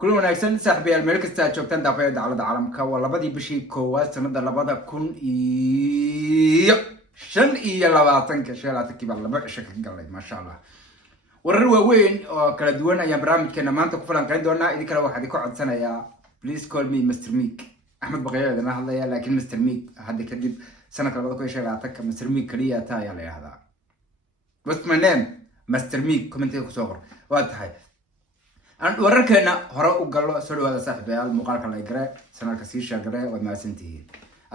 كل wanaagsan saaxiibayaal meel kasta aad joogtaan daafeed dacalada caalamka waa labadii bishii koowaad sanada 2025 baa laba cisho ka galay maasha Allah warar waaweyn oo kala duwan ayaan barnaamijkeena maanta ku falanqeyn doonaa idin kale waxaan idin ku codsanayaa please call me Mr. Meek Ahmed Baqayo idin hadlaya laakiin Mr. Meek hadda kadib sanadka 2025 Mr. Meek kaliya taa ayaa la yiraahdaa what's my name Mr. Meek comment ku soo qor waa tahay aan wararkeena hore u galo soo dhawaada saaxiibayaal muuqaalka la igre sanadka sii sheegay waa maasantihiin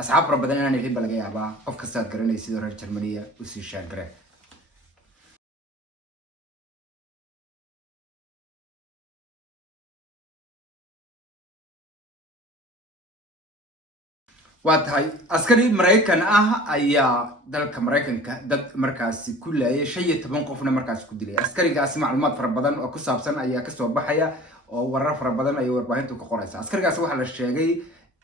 asxaab badan inaan idin laga yaabaa qof kasta aad garanaysid reer Germany u sii sheegay waa tahay askari Mareykan ah ayaa dalka Mareykanka dad markaasi ku laayay 15 qofna markaasi ku dilay askarigaasi macluumaad fara badan oo ku saabsan ayaa ka soo baxaya oo warar fara badan ay warbaahintu ka qoraysaa askarigaasi waxa la sheegay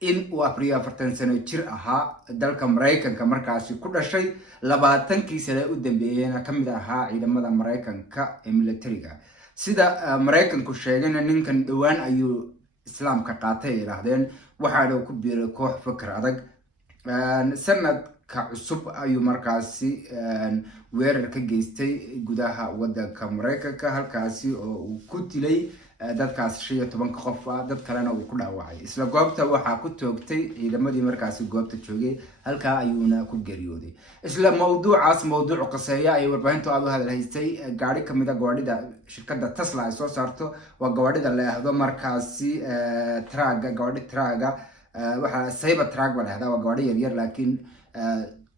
in uu 44 sano jir ahaa dalka Mareykanka markaasi ku dhashay 20 sano u dambeeyayna kamid ahaa ciidamada Mareykanka ee militariga sida Mareykanku sheegayna ninkan dhawaan ayuu islaamka qaatay yiraahdeen waxaana ku biiray koox fakar adag sanadka cusub ayuu markaasi weerar ka geystay gudaha wadanka Mareykanka halkaasi oo uu ku dilay dadkaas 15 qof dad kalena uu ku dhaawacay isla goobta waxa ku toogtay ciidamadii markaasi goobta joogay halka ayuuna ku geeriyooday isla mawduuc qaseeya ay warbaahintu aad u hadalhaysay gaari kamida gawadhida shirkadda Tesla ay soo saarto waa gawadhida la yiraahdo markaasi gawadhi traga waxa sayba track ba lahada waa gawadhi yar laakiin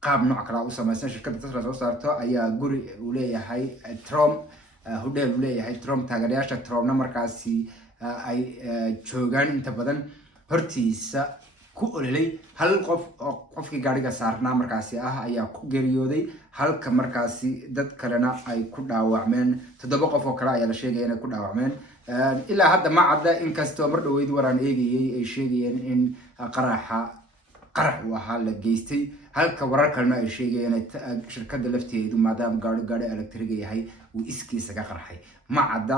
qaab nooc kala u samaysan shirkadda Tesla soo saarto ayaa guri uu leeyahay Trump hodel uu leeyahay Trump taageerayaasha Trumpna markaasi ay joogaan inta badan hortiisa ku ololay hal qofkii gaariga saarnaa markaasi ayaa ku geeriyooday halka markaasi dad kalena ay ku dhaawacmeen 7 qof oo kale ayaa la sheegay inay ku dhaawacmeen ilaa hadda ma cadda in kastoo mar dhaweyd waraan eegayay ay sheegayeen in qarax uu ahaa la geystay halka warar kalena ay sheegayeen shirkadda lafteedu maadaama gaari elektriga yahay uu iskiisa ka qarxay ma cadda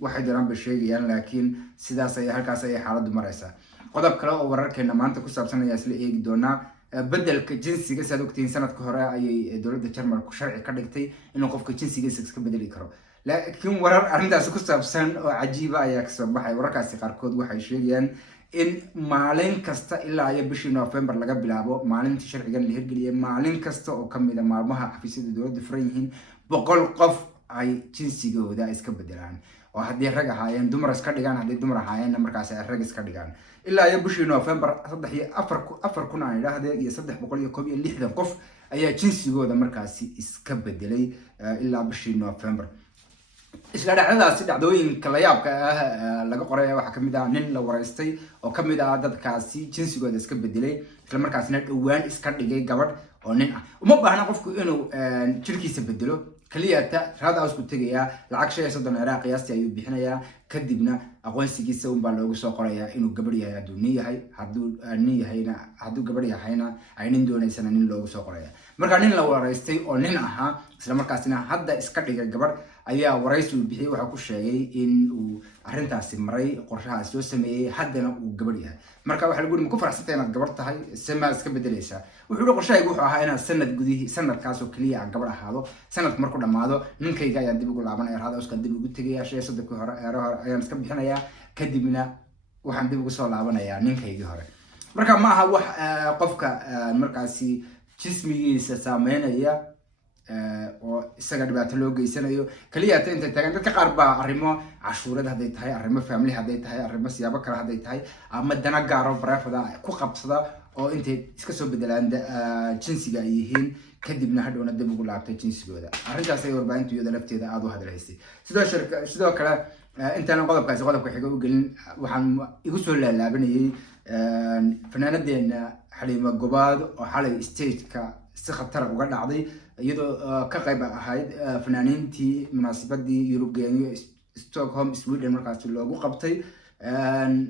waxay jiraan ba sheegayaan laakiin sidaas ay halkaas ay xaaladdu maraysaa qodob kale oo wararkeena maanta ku saabsan ayaa isla eegi doonaa bedelka jinsiga saad ogtiin sanadka hore ayay dowladda Jarmalku sharci ka dhigtay inuu qofka jinsigiisa iska bedeli karo laakiin warar arrintaas ku saabsan oo cajiib ah ayaa ka soo baxay wararkaasi qaarkood waxay sheegayaan in maalin kasta ilaa ay bishii November laga bilaabo maalintii sharcigan la hirgeliyay maalin kasta oo kamid ah maalmaha xafiisyada dowladda furan yihiin 100 qof ay jinsigooda iska bedelaan oo haddii rag ahaayeen dumar iska dhigaan haddii dumar ahaayeen markaas ay rag iska dhigaan ilaa ay bishii November 4 kun aan idhaahdee iyo 360 qof ayaa jinsigooda markaasi iska bedelay ilaa bishii November isla dhacdooyinka la yaabka laga qoray waxa kamid ah nin la wareystay oo kamid ah dadkaasi jinsigooda iska bedelay isla markaasna dhawaan iska dhigay gabadh oo nin ah uma baahna qofku inuu jirkiisa bedelo kaliya raad ausku tagaya lacag $30 qiyaastii ayuu bixinayaa kadibna aqoonsigiisa baa loogu soo qorayaa inuu gabadh yahay hadduu nin yahayna hadduu gabadh yahayna ay nin doonaysana nin loogu soo qoraya marka nin la wareystay oo nin ahaa isla markaasna hadda iska dhigay gabadh ayaa waraysi uu bixiyay waxa ku sheegay in uu arintaasi maray qorshahaas soo sameeyay haddana uu gabadh yahay marka waxa lagu ku faraxsantay inaad gabadh tahay sema iska bedelaysa wuxuu qorshahaygu wuxuu ahaa inaad sanadkaas oo kaliya aan gabadh ahaado sanadku markuu dhamaado ninkayga ayaa dib ugu laabanaya raad uska dib ugu tagaya saddex hore ayaan iska bixinayaa kadibna waxaan dib ugu soo laabanayaa ninkaygii hore marka ma aha wax qofka markaasi jismigiisa saameynaya oo isaga dhibaato loo geysanayo kaliya inta tagan dadka qaar baa arrimo cashuurada haday tahay arrimo family haday tahay arrimo siyaabo kale haday tahay ama dana gaaro barafada ku qabsada oo intay iska soo bedelaan jinsiga ay yihiin kadibna hadhowna dib ugu laabtay jinsigooda arrintaas ay warbaahintu iyada lafteeda aad u hadlaysay sidoo kale intaan qodobka xiga u gelin waxaan igu soo laalaabanayay fanaanadeena Xaliimo Gobaad oo xalay stage-ka si khatar uga dhacday iyadoo ka qayb ahayd fanaaniintii munaasabadii European Stockholm Sweden markaas loogu qabtay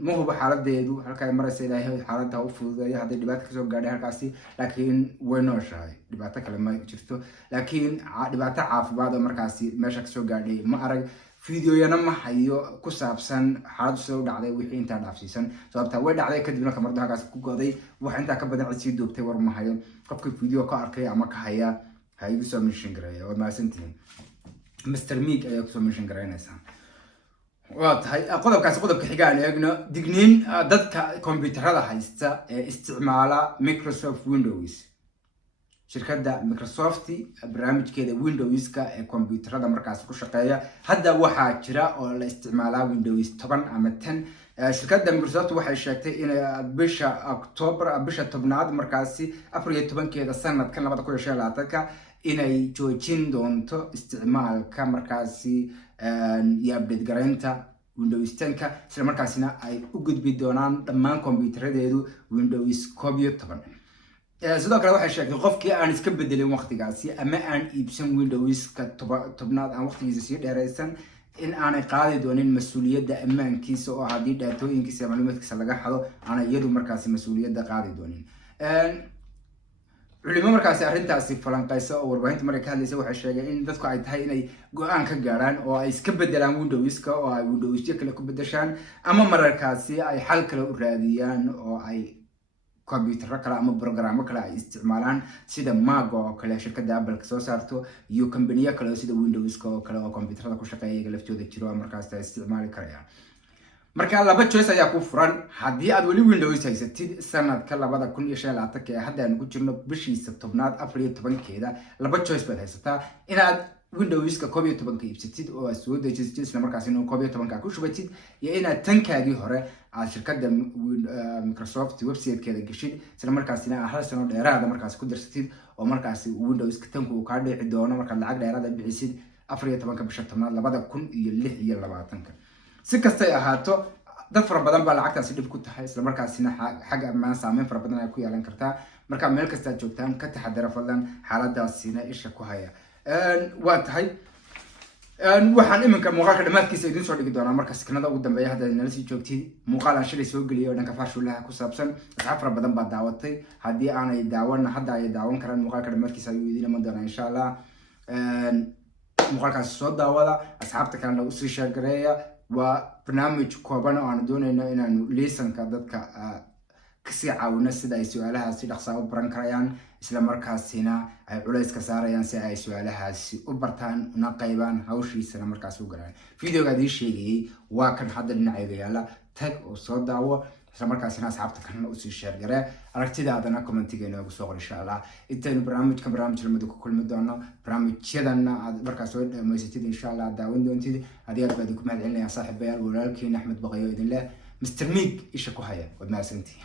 ma hubo xaaladeedu halka ay maraysa ilaahay xaaladda u fududeeyo haddii dhibaato kasoo gaadhay halkaasi laakiin way nooshahay dhibaato kale ma jirto laakiin dhibaato caafimaad oo markaasi meesha kasoo gaadhay ma arag فيديو ينام حيو كسابسن حاد سو دعدي وحي انت دافسيسن sababta way dhacday kadibna kamardahaas ku goday wax inta ka badan cid duubtay war ma hayo qofka video ka arkay ama ka haya haygu soo mention gareeyo waa maasantiin Mr. Meek ayaa ku soo mention gareynaysan waa tahay qodobka xiga aan eegno digniin dadka kombiyuutarada haysta ee isticmaala Microsoft Windows shirkadda Microsoft barnaamijkeeda Windows-ka ee kombiyuutarada markaas ku shaqeeya hadda waxa jira oo la isticmaalaa Windows 10 ama 10 shirkadda Microsoft waxay sheegtay in bisha October bisha 10aad markaasi 14keeda sanadkan 2025 inay joojin doonto isticmaalka markaasi iyo update gareynta Windows 10ka isla markaasina ay u gudbi doonaan dhammaan kombiyuutaradeedu Windows 11 sidoo kale waxay sheegtay qofkii aan iska bedelin waqtigaasi ama aan iibsan Windows-ka 10aad aan waqtigiisa sii dheeraysan in aanay qaadi doonin mas'uuliyadda ammaankiisa oo haddii daatooyinkiisa macluumaadkiisa laga xado aan iyadu markaasi mas'uuliyadda qaadi doonin culimo markaasi arrintaasi falanqayso oo warbaahinta markay ka hadlaysay waxay sheegeen in dadku ay tahay inay go'aan ka gaaraan oo ay iska bedelaan Windows-ka oo ay Windows-ka kale ku bedeshaan ama mararkaasi ay xal kale u raadiyaan oo ay computer kale ama programmo kale ay isticmaalaan sida Mac oo kale shirkadda Apple ka soo saarto iyo company kale sida Windows-ka oo kale oo computerada ku shaqeeya laftooda jiro markaas ay isticmaali karayaan marka laba choice ayaa ku furan haddii aad wali Windows haysatid sanadka 2025 ee hadda aan ku jirno bishiisa 10aad 14keeda laba choice baad haysataa inaad Windows-ka 11 iibsatid oo aad soo dejisid isla markaasina 11 ku shubatid iyo inaad tankaagii hore aad shirkadda Microsoft website-keeda gashid isla markaasina hal sano dheeraad markaas ku dirsatid oo markaas Windows-ka tanku ka dhici doono marka lacag dheeraad aad bixisid 14 bisha 10aad 2026 si kasta ay ahaato dad fara badan baa lacagtaasi dib ku tahay isla markaasina xagga ammaan saameyn fara badan ay ku yeelan kartaa marka meel kasta aad joogtaan ka taxadara fadlan xaaladaasina isha ku haya waa tahay waxaan iminka muuqaalka dhamaadkiisa idin soo dhigi doonaa marka sakinada ugu dambeeya hadda nala sii joogtid muuqaal aan shalay soo geliyay oo dhanka faashulaha ku saabsan asxaab fara badan baa daawatay haddii aanay daawan hadda ay daawan karaan muuqaalka dhamaadkiisa ayuu idin iman doonaa insha Allah muuqaalkaas soo daawada asxaabta kalena u sii share gareeya waa barnaamij kooban oo aan doonayno inaanu liisanka dadka kasii caawino sida ay su'aalahaasi dhaqso u baran karayaan isla markaasina ay culays ka saarayaan si ay su'aalahaasi u bartaan una qaybaan hawshiisana markaas u galaan videoga adii sheegayay waa kan hadda dhinacayga yaala tag oo soo daawo isla markaasina asxaabta kalena u sii share garee aragtidaadana commentigeena ugu soo qor insha Allah intaynu barnaamij lamada ku kulmi doono barnaamijyadana aad markaas soo dhamaysatid insha Allah daawan doontid adiga baad ku mahadcelinayaa saaxiibayaal walaalkiin Axmed Baqayo idin leh Mr. Meek isha ku haya wad maasantii